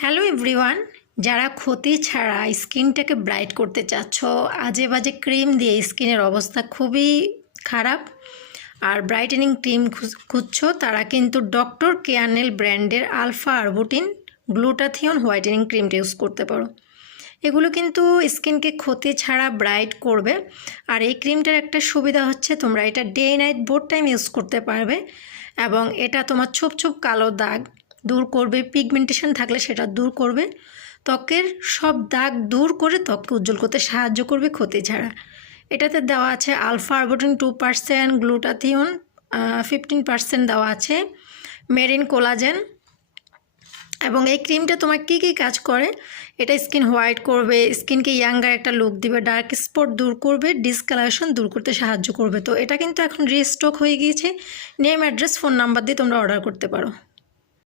Hello everyone, যারা ক্ষতি ছাড়া স্কিনটাকে ব্রাইট করতে চাচ্ছ, আজে বাজে ক্রিম দিয়ে স্কিনের অবস্থা খুবই খারাপ আর ব্রাইটেনিং ক্রিম খুঁজছো, তারা কিন্তু ডক্টর কেয়ারনেল ব্র্যান্ডের আলফা আরবুটিন গ্লুটাথিয়ন হোয়াইটেনিং ক্রিমটা ইউজ করতে পারো। এগুলো কিন্তু স্কিনকে ক্ষতি ছাড়া ব্রাইট করবে। আর এই ক্রিমটার একটা সুবিধা হচ্ছে তোমরা এটা day night both time use করতে পারবে এবং এটা তোমার ছোপ ছোপ কালো দাগ দূর করবে, পিগমেন্টেশন থাকলে সেটা দূর করবে, ত্বকের সব দাগ দূর করে ত্বককে উজ্জ্বল করতে সাহায্য করবে ক্ষতি ছাড়া। এটাতে দেওয়া আছে আলফা আরবুটিন 2%, গ্লুটাথিয়ন 15% দেওয়া আছে, মেরিন কোলাজেন। এবং এই ক্রিমটা তোমার কী কী কাজ করে, এটা স্কিন হোয়াইট করবে, স্কিনকে ইয়াঙ্গার একটা লুক দিবে, ডার্ক স্পট দূর করবে, ডিসকালারেশন দূর করতে সাহায্য করবে। তো এটা কিন্তু এখন রিস্টক হয়ে গিয়েছে। নেম, অ্যাড্রেস, ফোন নাম্বার দিয়ে তোমরা অর্ডার করতে পারো।